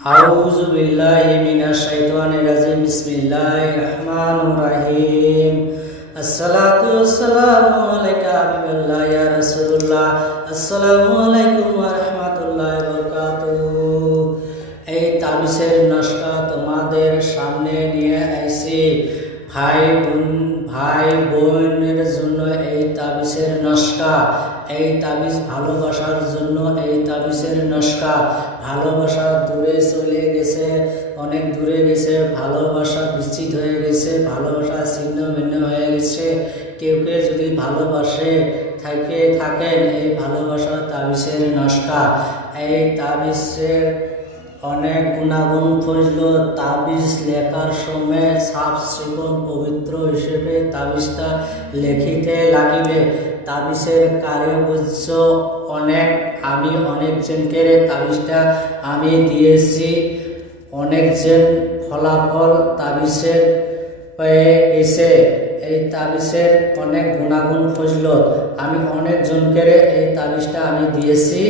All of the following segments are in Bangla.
আউযু বিল্লাহি মিনাশ শাইতানির রাজিম। বিসমিল্লাহির রহমানির রহিম। আসসালাতু ওয়াসসালামু আলাইকা হাবিবাল্লাহ ইয়া রাসূলুল্লাহ। আসসালামু আলাইকুম ওয়া রাহমাতুল্লাহি ওয়া বারাকাতুহু। এই তাবিজের নকশা তোমাদের সামনে নিয়ে আইছি। ভাই বোনের জন্য এই তাবিজের নকশা। এই তাবিজ ভালোবাসার জন্য এই তাবিজের নকশা। ভালোবাসা দূরে চলে গেছে, অনেক দূরে গেছে, ভালোবাসা বিচ্ছিন্ন হয়ে গেছে, ভালোবাসা ছিন্ন ভিন্ন হয়ে গেছে। কেউ যদি ভালোবাসে থাকেন এই ভালোবাসা তাবিজের নকশা। এই তাবিজের অনেক গুণাগুণ ফজলত। তাবিজ লেখার সময় সাফ চিকন পবিত্র হিসেবে তাবিজটা লিখিতে লাগিবে। তাবিজের কার্যকার্য অনেক। আমি অনেকজনকে তাবিজটা আমি দিয়েছি। অনেকজন ফলাফল তাবিজের পেয়ে গেছে। এই তাবিজের অনেক গুণাগুণ ফজলত। আমি অনেকজনকে এই তাবিজটা আমি দিয়েছি।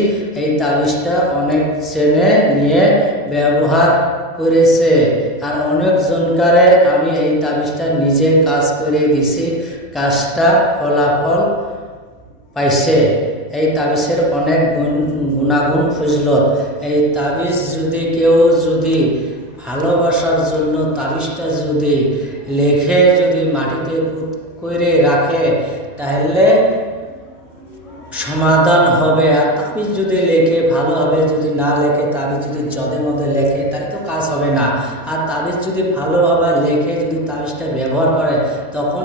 এই তাবিজটা অনেক জনে নিয়ে ব্যবহার করেছে। আর অনেকজনকারে আমি এই তাবিজটা নিজে কাজ করে দিছি, কাজটা ফলাফল পাইছে। এই তাবিজের অনেক গুণাগুণ ফজলত। এই তাবিজ যদি কেউ ভালোবাসার জন্য তাবিজটা যদি লেখে, যদি মাটিতে পুঁত করে রাখে, তাহলে সমাধান হবে। আর তাবিজ যদি লেখে ভালো হবে, যদি না লেখে তাবিজ যদি জদের মধ্যে লেখে তাহলে তো কাজ হবে না। আর তাবিজ যদি ভালোভাবে লেখে, যদি তাবিজটা ব্যবহার করে, তখন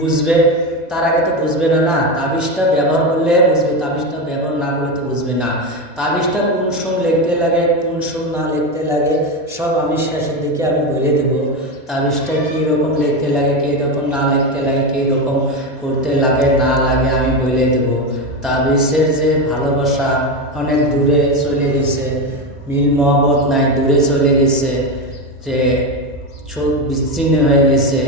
বুঝবে। তার আগে তো বুঝবে না। তাবিজটা ব্যবহার করলে বুঝবে, তাবিজটা ব্যবহার না করলে তো বুঝবে না। তাবিজটা কোন সময় লিখতে লাগে, কোন সময় না লিখতে লাগে, সব আমি শেষের দিকে আমি বলে দেব। তাবিজটা কীরকম লিখতে লাগে, কীরকম না লিখতে লাগে, কীরকম করতে লাগে না লাগে আমি বলে দেব। তাবিজের যে ভালোবাসা অনেক দূরে চলে গেছে, মিল মহব্বত নাই, দূরে চলে গেছে, যে চোখ বিচ্ছিন্ন হয়ে গেছে,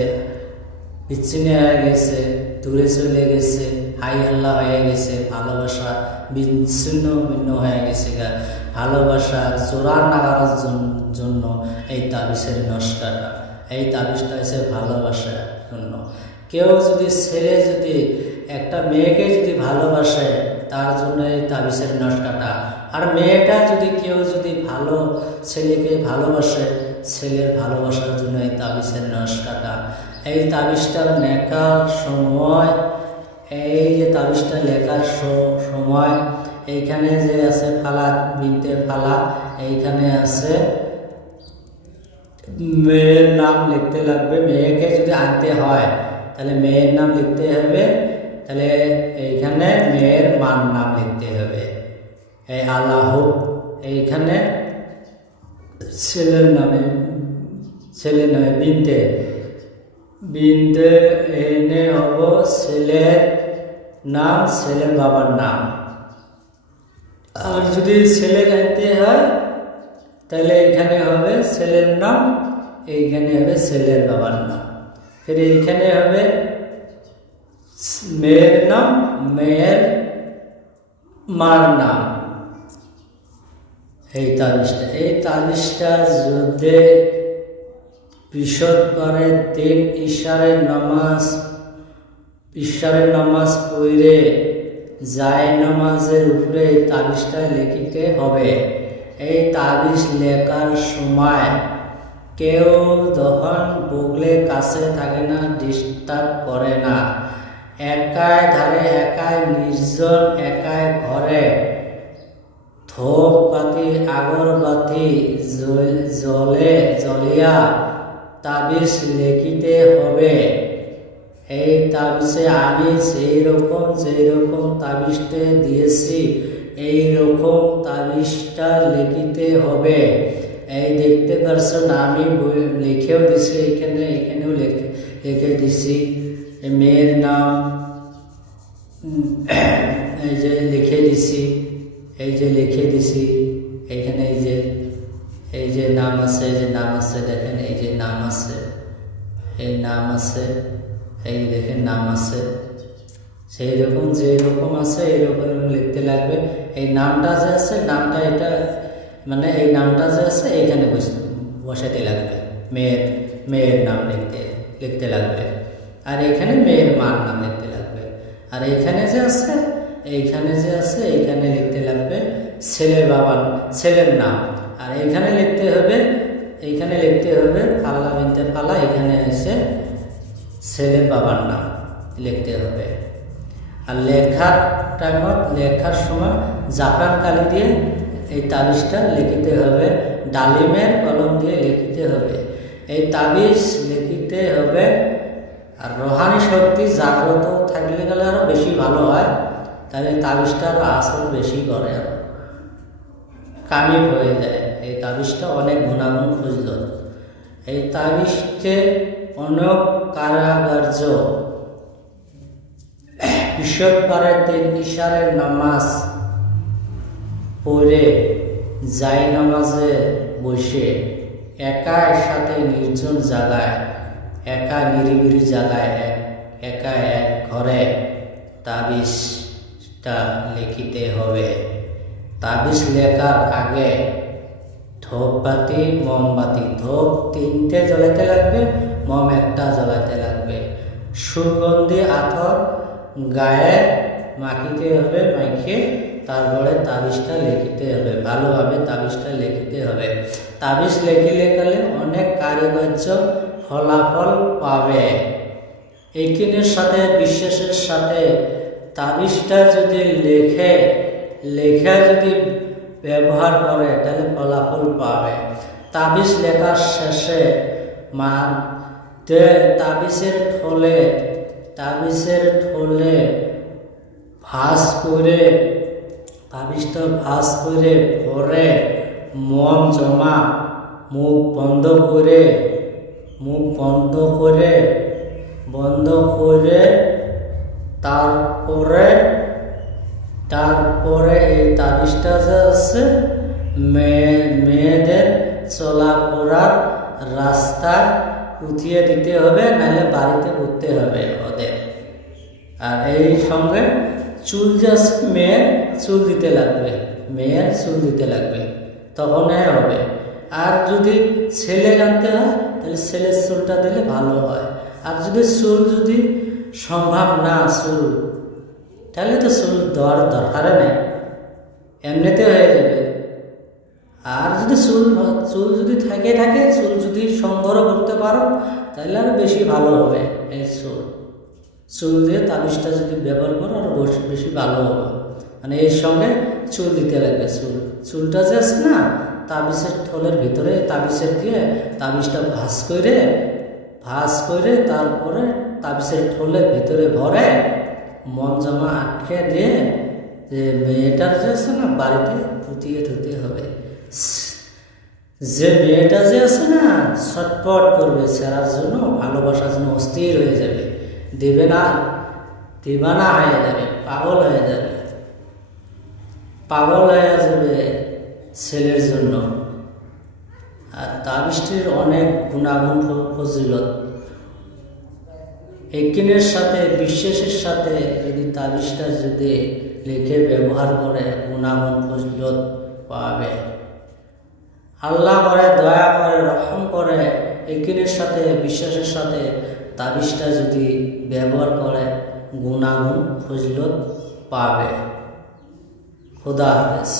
দূরে চলে গেছে, হাই আল্লাহ হয়ে গেছে, ভালোবাসা বিচ্ছিন্ন ভিন্ন হয়ে গেছে। ভালোবাসা জোড়া নাগার জন্য এই তাবিজের নকশাটা। এই তাবিজটা হচ্ছে ভালোবাসার জন্য। কেউ ছেলে একটা মেয়েকে ভালোবাসে, তার জন্য এই তাবিজের নকশাটা। আর মেয়েটা কেউ ভালো ছেলেকে ভালোবাসে, ছেলের ভালোবাসার জন্য এই তাবিজের নকশাটা। এই তাবিজটা লেখার সময়, এই যে তাবিজটা লেখার সময় এইখানে যে আছে ফালা, বিনতে ফালা, এইখানে আছে মেয়ের নাম লিখতে লাগবে। মেয়েকে আনতে হয় তাহলে মেয়ের নাম লিখতে হবে। তাহলে এইখানে মেয়ের মার নাম লিখতে হবে, এই আল্লাহ। এইখানে ছেলের নামে বিনতে এনে হব ছেলের নাম, ছেলের বাবার নাম। আর যদি ছেলে আনতে হয় তাহলে এখানে হবে ছেলের নাম, এইখানে হবে ছেলের বাবার নাম। ফির এইখানে হবে মেয়ের নাম, মেয়ের মার নাম। এই তাবিজটা যদি বিশদ করে 3 ঈশারের নামাজ পড়ে যায়, নামাজের উপরে এই তাবিজটা লিখিতে হবে। এই তাবিজ লেখার সময় কেউ যখন বগলে কাছে থাকে না, ডিস্টার্ব করে না, একাই ধারে, একাই নির্জন, একাই ঘরে ধূপ বাতি আগরবাতি জ্বলিয়া তাবিজ লিখিতে হবে। এই তাবিজে আমি যেই রকম তাবিজটা দিয়েছি, এই রকম তাবিজটা লিখিতে হবে। এই দেখতে পারছেন আমি লিখেও দিছি, এখানেও লিখে দিছি। মেয়ের নাম এই যে লিখে দিছি, এইখানে এই যে নাম আছে, দেখেন এই যে নাম আছে, এই দেখেন নাম আছে। সেই রকম যেরকম আছে এইরকম লিখতে লাগবে। এই নামটা যে আছে, নামটা এটা মানে এই নামটা যে আছে এইখানে বসাতে লাগবে, মেয়ের নাম লিখতে লাগবে, আর এইখানে মেয়ের মার নাম লিখতে লাগবে, আর এইখানে যে আছে এইখানে লিখতে লাগবে ছেলের নাম, আর এইখানে লিখতে হবে ফালা বিনতে ফালা, এখানে এসে ছেলের বাবার নাম লিখতে হবে। আর লেখার সময় জাফরান কালি দিয়ে এই তাবিজটা লিখিতে হবে, ডালিমের কলম দিয়ে লিখিতে হবে। এই তাবিজ লিখিতে হবে। আর রোহানি শক্তি জাগ্রত থাকলে গেলে আরো বেশি ভালো হয়, তাহলে তাবিজটা আরো আসর বেশি করে, আরো কামিল হয়ে যায়। এই তাবিজটা অনেক গুণাগুণ খুঁজল। এই তাবিজকে অনেক কারাগার্য বৃহস্পতিবারের দিন ইশারের নামাজ পড়ে নামাজে বসে একা একসাথে নির্জন জায়গায়, একা নিরিবিলি জায়গায়, একা এক ঘরে তাবিজটা লিখিতে হবে। তাবিজ লেখার আগে ধূপবাতি মোমবাতি, ধূপ 3টে জ্বলাতে লাগবে, মোম 1টা জ্বলাতে লাগবে। সুগন্ধি আতর গায়ে মাখিতে হবে, মাখিয়ে তারপরে তাবিজটা লিখিতে হবে, ভালোভাবে তাবিজটা লিখিতে হবে। তাবিজ লিখিলে গেলে অনেক কার্যকার্য ফলাফল পাবে। এইখানের সাথে বিশ্বাসের সাথে তাবিজটা যদি লেখা যদি ব্যবহার করে তাহলে ফলাফল পাবে। তাবিজ লেখার শেষে তাবিজের ঠোলে তাবিজটা ভাঁজ করে ভরে মন জমা, মুখ বন্ধ করে তারপরে এই তাবিজটা যে আছে মেয়েদের চলাফেরার রাস্তায় উঠিয়ে দিতে হবে, নাহলে বাড়িতে উঠতে হবে ওদের। আর এই সঙ্গে চুল যে আছে মেয়ের চুল দিতে লাগবে, তখনই হবে। আর যদি ছেলে আনতে হয় তাহলে ছেলের চুলটা দিলে ভালো হয়। আর যদি সম্ভব না তাহলে তো চুল দেওয়ার দরকার নেই, এমনিতে হয়ে যাবে। আর যদি চুল যদি থাকে চুল যদি সংগ্রহ করতে পারো তাহলে আরো বেশি ভালো হবে। এই চুল দিয়ে তাবিজটা যদি ব্যবহার করো আরো বেশি ভালো হবে। মানে এর সঙ্গে চুল দিতে লাগবে। চুলটা যে আছে না তাবিজের থলের ভিতরে, তাবিজের দিয়ে তাবিজটা ভাঁজ করে তারপরে তাবিজের থলের ভিতরে ভরে মন জমা আটকে দিয়ে যে মেয়েটার যে আছে না বাড়িতে ধুতে হবে। যে মেয়েটা যে আছে না ছটপট করবে ছেড়ার জন্য, ভালোবাসার জন্য অস্থির হয়ে যাবে, দিবানা হয়ে যাবে, পাগল হয়ে যাবে ছেলের জন্য। আর তাবিজটির অনেক গুণাগুণ ফজিলত। একদিনের সাথে বিশ্বাসের সাথে যদি তাবিজটা যদি লিখে ব্যবহার করে গুণাগুণ ফজিলত পাবে। আল্লাহ করে, দয়া করে, রহম করে, একদিনের সাথে বিশ্বাসের সাথে তাবিজটা যদি ব্যবহার করে গুণাগুণ ফজিলত পাবে। খুদা হাফেজ।